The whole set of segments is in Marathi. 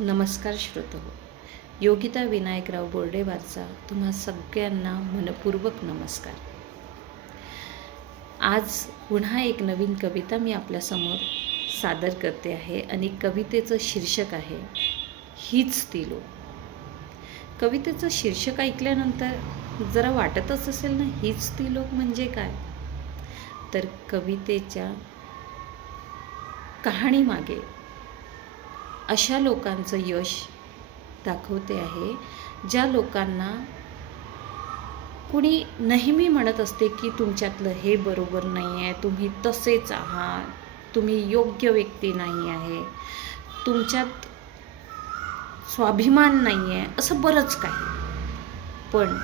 नमस्कार श्रोतो योगिता विनायकराव बोर्डेवारचा तुम्हा सगळ्यांना मनपूर्वक नमस्कार. आज पुन्हा एक नवीन कविता मी आपल्यासमोर सादर करते आहे आणि कवितेचं शीर्षक आहे हीच ती लोक. कवितेचं शीर्षक ऐकल्यानंतर जरा वाटतच असेल ना हीच ती लोक म्हणजे काय? तर कवितेच्या कहाणीमागे अशा लोकांचं यश दाखवते आहे ज्या लोकांना कुणी नेहमी म्हणत असते की तुमच्यातलं हे बरोबर नाही आहे तुम्ही तसेच आहात तुम्ही योग्य व्यक्ती नाही आहे तुमच्यात स्वाभिमान नाही आहे असं बरंच काही. पण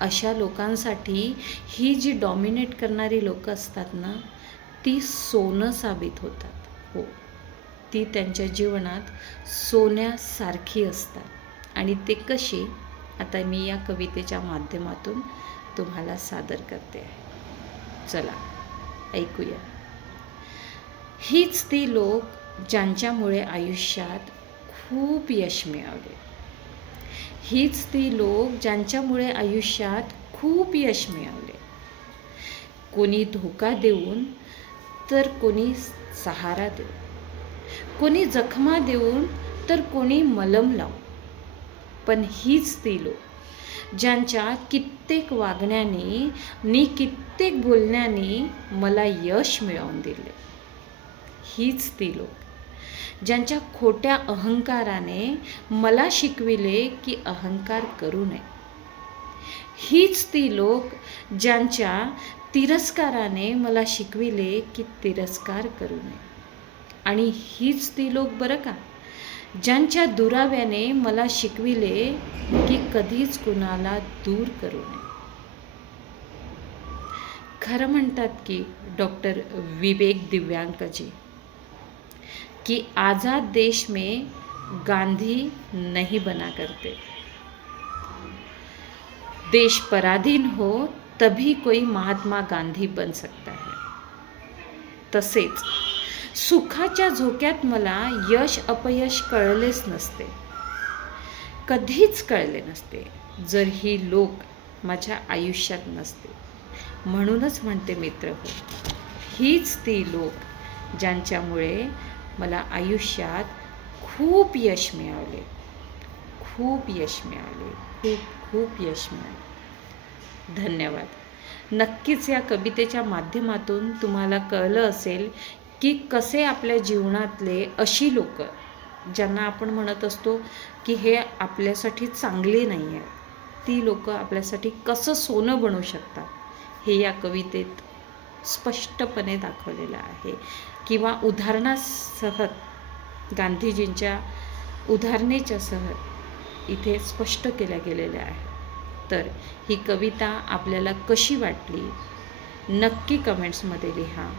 अशा लोकांसाठी ही जी डॉमिनेट करणारी लोकं असतात ना ती सोनं साबित होतात. हो. ती त्यांच्या जीवनात सोन्यासारखी असतात. आणि ते कशी आता मी या कवितेच्या माध्यमातून तुम्हाला सादर करते आहे. चला ऐकूया. हीच ती लोक ज्यांच्यामुळे आयुष्यात खूप यश मिळवले हीच ती लोक ज्यांच्यामुळे आयुष्यात खूप यश मिळवले कोणी धोका देऊन तर कोणी सहारा देऊन. कोणी जखमा देऊन तर कोणी मलम लावून. पण हीच ती लोक ज्यांच्या कित्येक वागण्याने नी कित्येक बोलण्याने मला यश मिळवून दिले. हीच ती लोक ज्यांच्या खोट्या अहंकाराने मला शिकविले की अहंकार करू नये. हीच ती लोक ज्यांच्या तिरस्काराने मला शिकविले की तिरस्कार करू नये. आणि हीच ती लोक बरं का? ज्यांच्या दुराव्याने मला शिकविले की कधीच कुणाला दूर करू नये. खरं म्हणतात की डॉक्टर विवेक दिव्यांकजी की आज़ाद देश में गांधी नहीं बना करते. देश पराधीन हो तभी कोई महात्मा गांधी बन सकता है. तसेच सुखाच्या झोक्यात मला यश अपयश कळलेच नसते. कधीच कळले नसते जर ही लोक माझ्या आयुष्यात नसते. म्हणूनच म्हणते मित्र हो हीच ती लोक ज्यांच्यामुळे मला आयुष्यात खूप यश मिळाले. खूप यश मिळाले खूप खूप यश मिळाले. धन्यवाद. नक्कीच या कवितेच्या माध्यमातून तुम्हाला कळलं असेल की कसे आपल्या जीवनातले अशी लोक ज्यांना आपण म्हणत असतो की हे आपल्यासाठी चांगले नाही आहे ती लोक आपल्यासाठी कसं सोनं बनवू शकतात हे या कवितेत स्पष्टपणे दाखवलेलं आहे. किंवा उदाहरणासह गांधीजींच्या उदाहरणेच्या सह इथे स्पष्ट केल्या गेलेल्या आहे तर ही कविता आपल्याला कशी वाटली? नक्की कमेंट्समध्ये लिहा.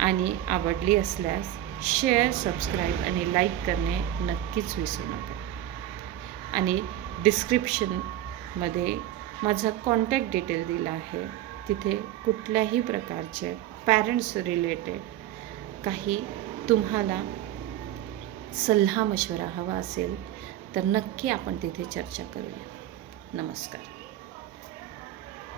आणि आवडली असल्यास शेअर सबस्क्राईब आणि लाईक करणे नक्कीच विसरू नका. आणि डिस्क्रिप्शनमध्ये माझा कॉन्टॅक्ट डिटेल दिला आहे. तिथे कुठल्याही प्रकारचे पॅरेंट्स रिलेटेड काही तुम्हाला सल्ला मशवरा हवा असेल तर नक्की आपण तिथे चर्चा करूया. नमस्कार.